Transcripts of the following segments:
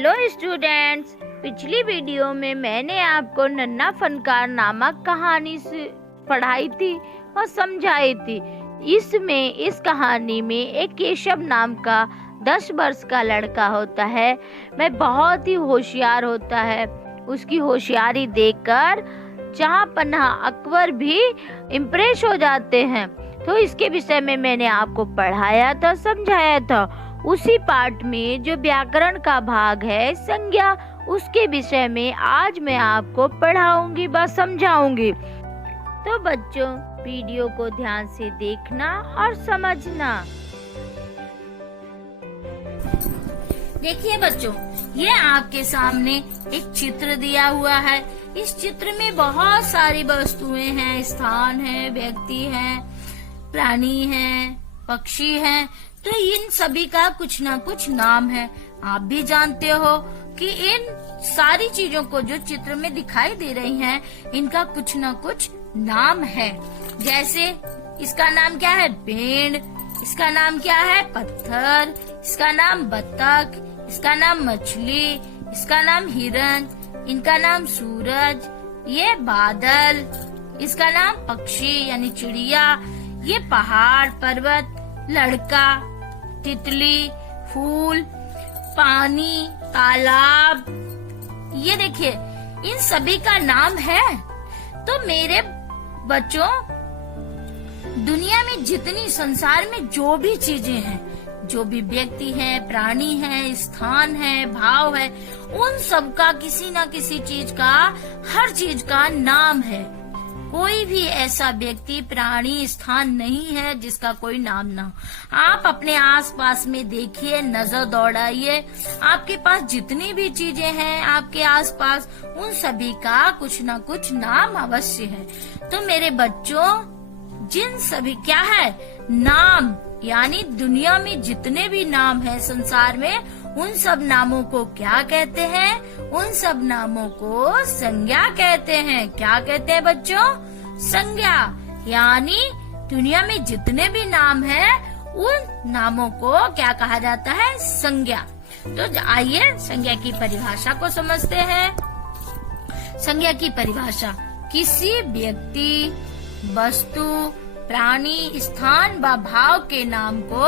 Hello students, पिछली video में मैंने आपको नन्हा फनकार नामक कहानी से पढ़ाई थी और समझाई थी। इस कहानी में एक केशव नाम का 10 वर्ष का लड़का होता है। वह बहुत ही होशियार होता है। उसकी होशियारी देखकर जहांपनाह अकबर भी इम्प्रेस हो जाते हैं। तो इसके विषय में मैंने आपको पढ़ाया था, समझाया था। उसी पाठ में जो व्याकरण का भाग है संज्ञा, उसके विषय में आज मैं आपको पढ़ाऊंगी व समझाऊंगी। तो बच्चों, वीडियो को ध्यान से देखना और समझना। देखिए बच्चों, ये आपके सामने एक चित्र दिया हुआ है। इस चित्र में बहुत सारी वस्तुएं हैं, स्थान है, व्यक्ति है, प्राणी है, पक्षी है। तो इन सभी का कुछ ना कुछ नाम है। आप भी जानते हो कि इन सारी चीजों को जो चित्र में दिखाई दे रही हैं, इनका कुछ ना कुछ नाम है। जैसे इसका नाम क्या है? पेड़। इसका नाम क्या है? पत्थर। इसका नाम बत्तख। इसका नाम मछली। इसका नाम हिरन। इनका नाम सूरज। ये बादल। इसका नाम पक्षी यानी चिड़िया। ये पहाड़, पर्वत, लड़का, तितली, फूल, पानी, तालाब। ये देखिए, इन सभी का नाम है। तो मेरे बच्चों, दुनिया में जितनी संसार में जो भी चीजें हैं, जो भी व्यक्ति है, प्राणी है, स्थान है, भाव है, उन सब का किसी न किसी चीज का, हर चीज का नाम है। कोई भी ऐसा व्यक्ति, प्राणी, स्थान नहीं है जिसका कोई नाम ना हो। आप अपने आसपास में देखिए, नजर दौड़ाइए। आपके पास जितनी भी चीजें हैं आपके आसपास, उन सभी का कुछ ना कुछ नाम अवश्य है। तो मेरे बच्चों, जिन सभी क्या है? नाम। यानी दुनिया में जितने भी नाम है संसार में, उन सब नामों को क्या कहते हैं? उन सब नामों को संज्ञा कहते हैं। क्या कहते हैं बच्चों? संज्ञा। यानी दुनिया में जितने भी नाम हैं, उन नामों को क्या कहा जाता है? संज्ञा। तो आइए संज्ञा की परिभाषा को समझते हैं। संज्ञा की परिभाषा: किसी व्यक्ति, वस्तु, प्राणी, स्थान व भाव के नाम को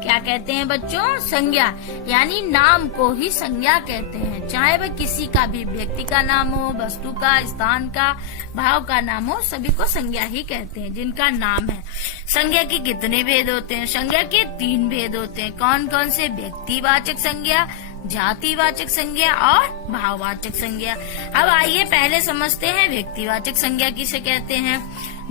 क्या कहते हैं बच्चों? संज्ञा। यानी नाम को ही संज्ञा कहते हैं। चाहे वह किसी का भी व्यक्ति का नाम हो, वस्तु का, स्थान का, भाव का नाम हो, सभी को संज्ञा ही कहते हैं, जिनका नाम है। संज्ञा के कितने भेद होते हैं? संज्ञा के 3 भेद होते हैं। कौन कौन से? व्यक्तिवाचक संज्ञा, जातिवाचक संज्ञा और भाववाचक संज्ञा। अब आइए पहले समझते हैं व्यक्तिवाचक संज्ञा किसे कहते हैं।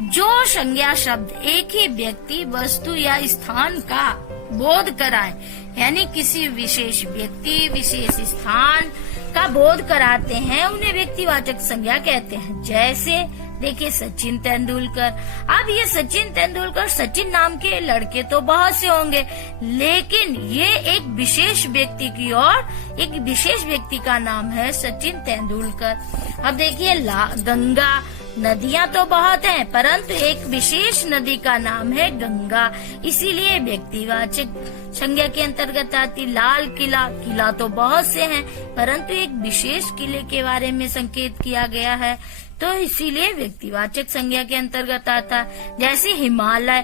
जो संज्ञा शब्द एक ही व्यक्ति, वस्तु या स्थान का बोध कराए, यानी किसी विशेष व्यक्ति, विशेष स्थान का बोध कराते हैं, उन्हें व्यक्तिवाचक संज्ञा कहते हैं। जैसे देखिए सचिन तेंदुलकर। अब ये सचिन तेंदुलकर, सचिन नाम के लड़के तो बहुत से होंगे, लेकिन ये एक विशेष व्यक्ति की और एक विशेष व्यक्ति का नाम है सचिन तेंदुलकर। अब देखिए गंगा। नदियां तो बहुत हैं, परंतु एक विशेष नदी का नाम है गंगा, इसीलिए व्यक्तिवाचक संज्ञा के अंतर्गत आती। लाल किला। किला तो बहुत से हैं, परंतु एक विशेष किले के बारे में संकेत किया गया है, तो इसीलिए व्यक्तिवाचक संज्ञा के अंतर्गत आता। जैसे हिमालय।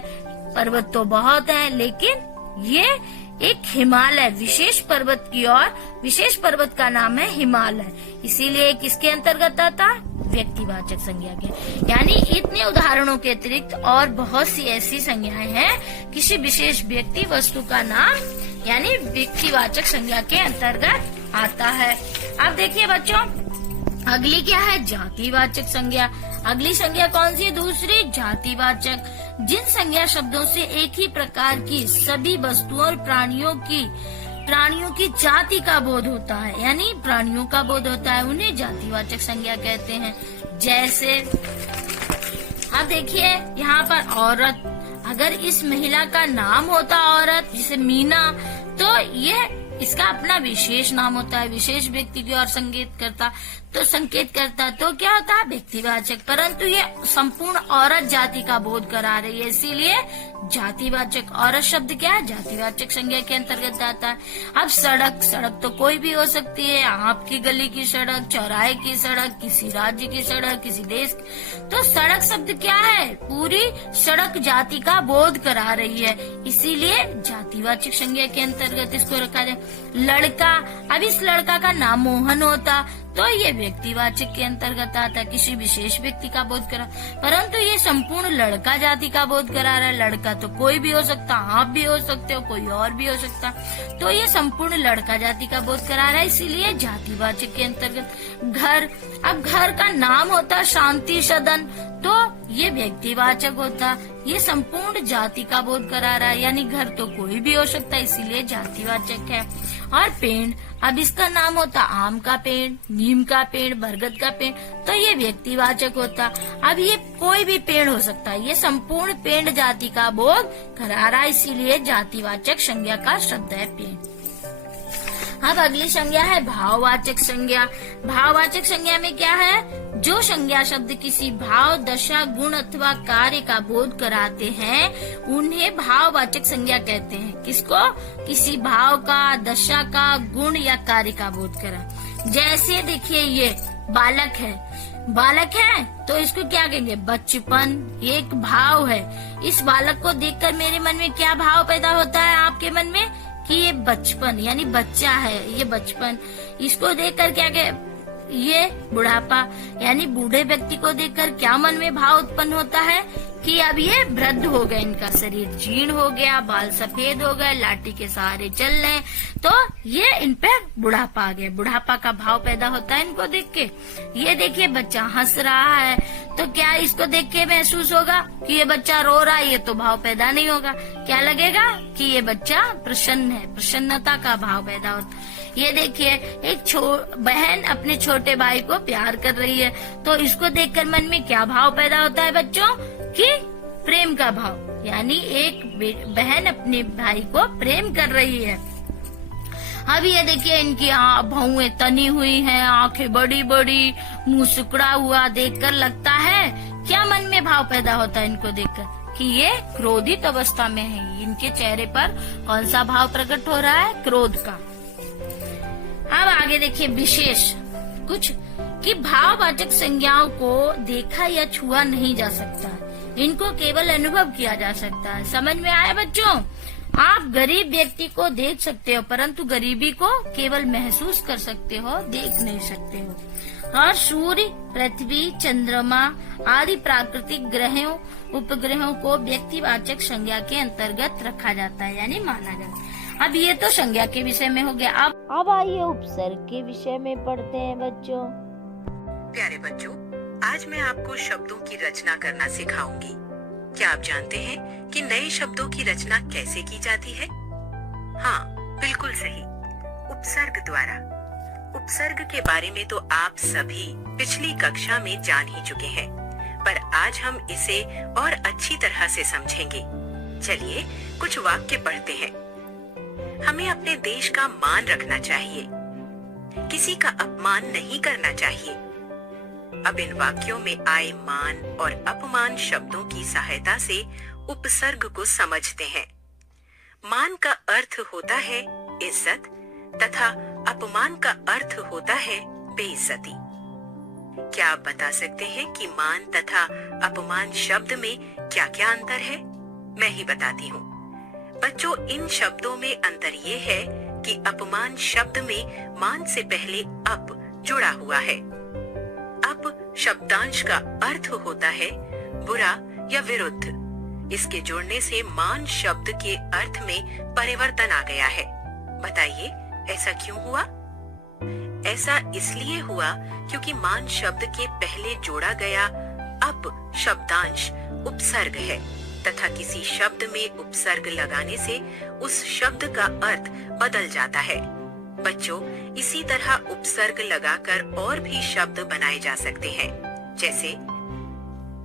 पर्वत तो बहुत हैं, लेकिन ये एक हिमालय, विशेष पर्वत की और विशेष पर्वत का नाम है हिमालय, इसीलिए किसके अंतर्गत आता? व्यक्तिवाचक संज्ञा के। यानी इतने उदाहरणों के अतिरिक्त और बहुत सी ऐसी संज्ञाएं हैं, किसी विशेष व्यक्ति, वस्तु का नाम, यानी व्यक्तिवाचक संज्ञा के अंतर्गत आता है। अब देखिए बच्चों, अगली क्या है? जातिवाचक संज्ञा। अगली संज्ञा कौन सी है? दूसरी, जातिवाचक। जिन संज्ञा शब्दों से एक ही प्रकार की सभी वस्तुओं और प्राणियों की जाति का बोध होता है, यानी प्राणियों का बोध होता है, उन्हें जातिवाचक संज्ञा कहते हैं। जैसे अब देखिए यहाँ पर औरत। अगर इस महिला का नाम होता औरत, जैसे मीना, तो यह इसका अपना विशेष नाम होता है, विशेष व्यक्ति की ओर संकेत करता। तो संकेत करता, तो क्या होता है व्यक्तिवाचक। परंतु ये संपूर्ण औरत जाति का बोध करा रही है, इसीलिए जातिवाचक। औरत शब्द क्या है, जातिवाचक संज्ञा के अंतर्गत आता है। अब सड़क, सड़क तो कोई भी हो सकती है, आपकी गली की सड़क, चौराहे की सड़क, किसी राज्य की सड़क, किसी देश की। तो सड़क शब्द क्या है, पूरी सड़क जाति का बोध करा रही है, इसीलिए जातिवाचक संज्ञा के अंतर्गत इसको रखा जाए। लड़का, अब इस लड़का का नाम मोहन होता तो ये व्यक्तिवाचक के अंतर्गत आता, किसी विशेष व्यक्ति का बोध करा। परंतु ये संपूर्ण लड़का जाति का बोध करा रहा है। लड़का तो कोई भी हो सकता, आप भी हो सकते हो, कोई और भी हो सकता, तो ये संपूर्ण लड़का जाति का बोध करा रहा है, इसीलिए जातिवाचक के अंतर्गत। घर, अब घर का नाम होता शांति सदन, तो ये व्यक्तिवाचक होता, ये संपूर्ण जाति का बोध करा रहा है, यानी घर तो कोई भी हो सकता है, इसीलिए जातिवाचक है। और पेड़, अब इसका नाम होता आम का पेड़, नीम का पेड़, बरगद का पेड़, तो ये व्यक्तिवाचक होता। अब ये कोई भी पेड़ हो सकता है, ये संपूर्ण पेड़ जाति का बोध करा रहा है, इसीलिए जातिवाचक संज्ञा का शब्द है पेड़। अब अगली संज्ञा है भाववाचक संज्ञा। भाववाचक संज्ञा में क्या है, जो संज्ञा शब्द किसी भाव, दशा, गुण अथवा कार्य का बोध कराते हैं उन्हें भाववाचक संज्ञा कहते हैं। किसको, किसी भाव का, दशा का, गुण या कार्य का बोध करा। जैसे देखिए ये बालक है, बालक है तो इसको क्या कहेंगे, बचपन, ये एक भाव है। इस बालक को देखकर मेरे मन में क्या भाव पैदा होता है आपके मन में, कि ये बचपन, यानी बच्चा है, ये बचपन। इसको देखकर क्या कहे, ये बुढ़ापा, यानी बूढ़े व्यक्ति को देखकर क्या मन में भाव उत्पन्न होता है कि अब ये वृद्ध हो गए, इनका शरीर जीर्ण हो गया, बाल सफेद हो गए, लाठी के सहारे चल रहे, तो ये इन पे बुढ़ापा आ गया, बुढ़ापा का भाव पैदा होता है इनको देख के। ये देखिए बच्चा हंस रहा है, तो क्या इसको देख के महसूस होगा कि ये बच्चा रो रहा है, ये तो भाव पैदा नहीं होगा। क्या लगेगा कि ये बच्चा प्रसन्न है, प्रसन्नता का भाव पैदा होता है। ये देखिए एक बहन अपने छोटे भाई को प्यार कर रही है, तो इसको देखकर मन में क्या भाव पैदा होता है बच्चों, कि प्रेम का भाव, यानी एक बहन अपने भाई को प्रेम कर रही है। अब ये देखिए इनकी भौएं तनी हुई हैं, आंखें बड़ी बड़ी, मुंह सुकड़ा हुआ, देखकर लगता है क्या मन में भाव पैदा होता है इनको देखकर, कि ये क्रोधित अवस्था में है। इनके चेहरे पर कौन सा भाव प्रकट हो रहा है, क्रोध का। अब आगे देखिए विशेष कुछ, कि भाववाचक संज्ञाओं को देखा या छुआ नहीं जा सकता, इनको केवल अनुभव किया जा सकता है। समझ में आया बच्चों, आप गरीब व्यक्ति को देख सकते हो, परंतु गरीबी को केवल महसूस कर सकते हो, देख नहीं सकते हो। और सूर्य, पृथ्वी, चंद्रमा आदि प्राकृतिक ग्रहों, उपग्रहों को व्यक्तिवाचक संज्ञा के अंतर्गत रखा जाता है, यानी माना जाता है। अब ये तो संज्ञा के विषय में हो गया। अब आइए उपसर्ग के विषय में पढ़ते हैं बच्चों। प्यारे बच्चों, आज मैं आपको शब्दों की रचना करना सिखाऊंगी। क्या आप जानते हैं कि नए शब्दों की रचना कैसे की जाती है? हाँ, बिल्कुल सही, उपसर्ग द्वारा। उपसर्ग के बारे में तो आप सभी पिछली कक्षा में जान ही चुके हैं, पर आज हम इसे और अच्छी तरह से समझेंगे। चलिए कुछ वाक्य पढ़ते हैं। हमें अपने देश का मान रखना चाहिए, किसी का अपमान नहीं करना चाहिए। अब इन वाक्यों में आए मान और अपमान शब्दों की सहायता से उपसर्ग को समझते हैं। मान का अर्थ होता है इज्जत तथा अपमान का अर्थ होता है बेइज्जती। क्या आप बता सकते हैं कि मान तथा अपमान शब्द में क्या क्या अंतर है? मैं ही बताती हूँ बच्चों। इन शब्दों में अंतर ये है कि अपमान शब्द में मान से पहले अप जुड़ा हुआ है। अप शब्दांश का अर्थ होता है बुरा या विरुद्ध। इसके जुड़ने से मान शब्द के अर्थ में परिवर्तन आ गया है। बताइए ऐसा क्यों हुआ? ऐसा इसलिए हुआ क्योंकि मान शब्द के पहले जोड़ा गया अप शब्दांश उपसर्ग है तथा किसी शब्द में उपसर्ग लगाने से उस शब्द का अर्थ बदल जाता है। बच्चों, इसी तरह उपसर्ग लगाकर और भी शब्द बनाए जा सकते हैं। जैसे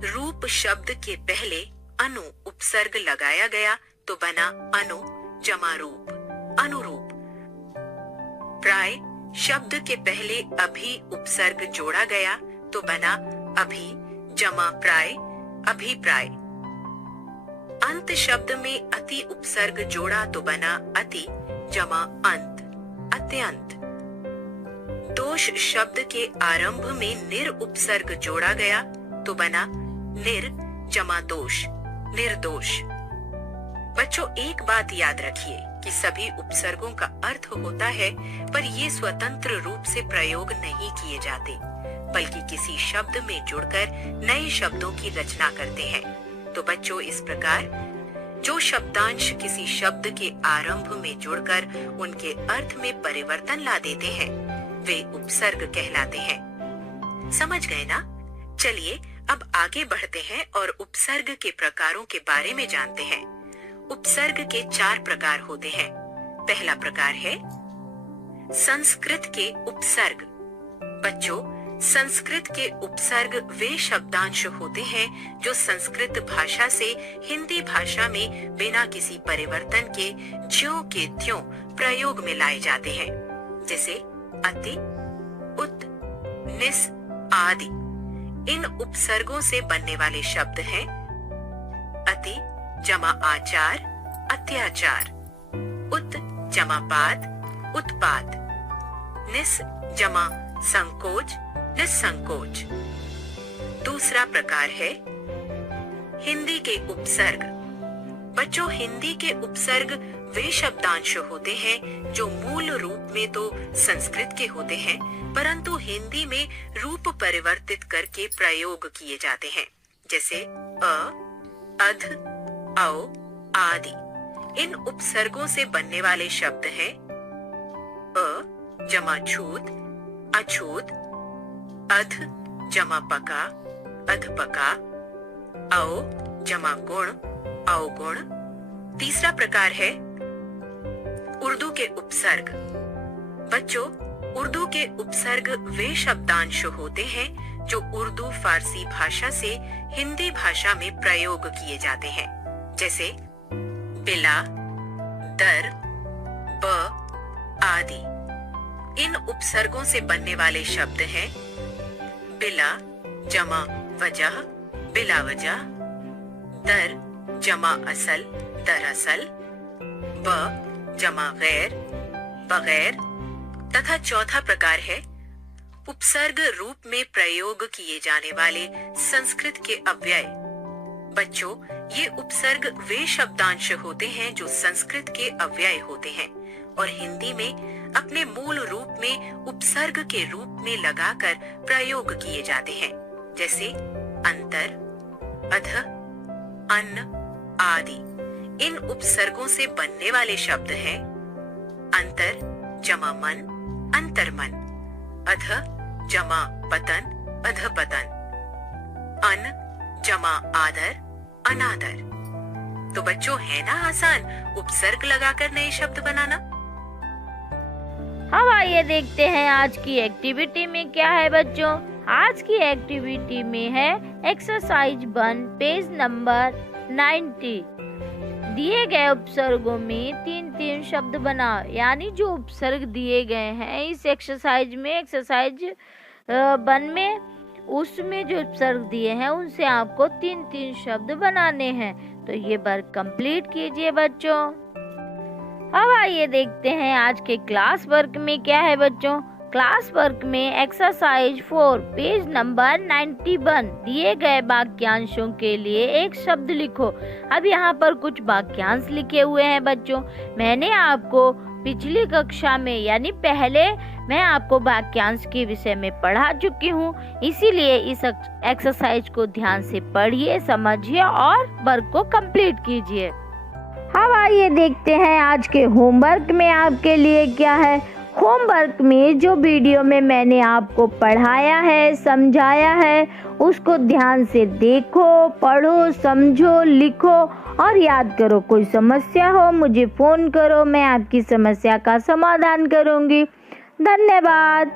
रूप शब्द के पहले अनु उपसर्ग लगाया गया तो बना अनु जमा रूप, अनुरूप। प्राय शब्द के पहले अभी उपसर्ग जोड़ा गया तो बना अभी जमा प्राय अभिप्राय। अंत शब्द में अति उपसर्ग जोड़ा तो बना अति जमा अंत अत्यंत। दोष शब्द के आरंभ में निर उपसर्ग जोड़ा गया तो बना निर जमा दोष निर्दोष। बच्चों, एक बात याद रखिए कि सभी उपसर्गों का अर्थ होता है, पर ये स्वतंत्र रूप से प्रयोग नहीं किए जाते, बल्कि किसी शब्द में जुड़कर नए शब्दों की रचना करते हैं। तो बच्चों, इस प्रकार जो शब्दांश किसी शब्द के आरंभ में जुड़कर उनके अर्थ में परिवर्तन ला देते हैं, वे उपसर्ग कहलाते हैं। समझ गए ना? चलिए अब आगे बढ़ते हैं और उपसर्ग के प्रकारों के बारे में जानते हैं। उपसर्ग के 4 प्रकार होते हैं। पहला प्रकार है संस्कृत के उपसर्ग। बच्चों, संस्कृत के उपसर्ग वे शब्दांश होते हैं जो संस्कृत भाषा से हिंदी भाषा में बिना किसी परिवर्तन के ज्यों के त्यों प्रयोग में लाए जाते हैं, जैसे अति, उत, निस आदि। इन उपसर्गों से बनने वाले शब्द हैं अति जमा आचार अत्याचार, उत जमा पाद उत्पाद, निस जमा संकोच निस्संकोच। दूसरा प्रकार है हिंदी के उपसर्ग। बच्चों, हिंदी के उपसर्ग वे शब्दांश होते हैं जो मूल रूप में तो संस्कृत के होते हैं, परंतु हिंदी में रूप परिवर्तित करके प्रयोग किए जाते हैं, जैसे अ, अध, औ आदि। इन उपसर्गों से बनने वाले शब्द हैं अ जमा छूत अछूत, अध जमा पका अधपका, औ जमा गुण अवगुण। तीसरा प्रकार है उर्दू के उपसर्ग। बच्चों, उर्दू के उपसर्ग वे शब्दांश होते हैं जो उर्दू फारसी भाषा से हिंदी भाषा में प्रयोग किए जाते हैं, जैसे बिला, दर, ब आदि। इन उपसर्गों से बनने वाले शब्द हैं बिला जमा वजह बिला वजह, दर जमा असल दरअसल, ब जमा गैर बगैर। तथा चौथा प्रकार है उपसर्ग रूप में प्रयोग किए जाने वाले संस्कृत के अव्यय। बच्चों, ये उपसर्ग वे शब्दांश होते हैं जो संस्कृत के अव्यय होते हैं और हिंदी में अपने मूल रूप में उपसर्ग के रूप में लगाकर प्रयोग किए जाते हैं, जैसे अंतर, अध, अन्न आदि। इन उपसर्गों से बनने वाले शब्द हैं अंतर जमा मन अंतर्मन, अध जमा पतन अधपतन, अन जमा आदर अनादर। तो बच्चों, है ना आसान उपसर्ग लगाकर नए शब्द बनाना? अब आइए देखते हैं आज की एक्टिविटी में क्या है बच्चों। आज की एक्टिविटी में है एक्सरसाइज 1 पेज नंबर 90। दिए गए उपसर्गों में 3-3 शब्द बनाओ। यानी जो उपसर्ग दिए गए हैं इस एक्सरसाइज में, एक्सरसाइज 1 में, उसमें जो उपसर्ग दिए हैं उनसे आपको 3-3 शब्द बनाने हैं। तो ये वर्क कंप्लीट कीजिए बच्चों। अब आइए देखते हैं आज के क्लास वर्क में क्या है बच्चों। क्लास वर्क में एक्सरसाइज 4 पेज नंबर 91 दिए गए वाक्यांशों के लिए एक शब्द लिखो। अब यहाँ पर कुछ वाक्यांश लिखे हुए हैं बच्चों। मैंने आपको पिछली कक्षा में यानी पहले मैं आपको वाक्यांश के विषय में पढ़ा चुकी हूँ, इसीलिए इस एक्सरसाइज को ध्यान से पढ़िए, समझिए और वर्क को कंप्लीट कीजिए। अब आइए देखते हैं आज के होमवर्क में आपके लिए क्या है। होमवर्क में जो वीडियो में मैंने आपको पढ़ाया है, समझाया है, उसको ध्यान से देखो, पढ़ो, समझो, लिखो और याद करो। कोई समस्या हो मुझे फ़ोन करो, मैं आपकी समस्या का समाधान करूँगी। धन्यवाद।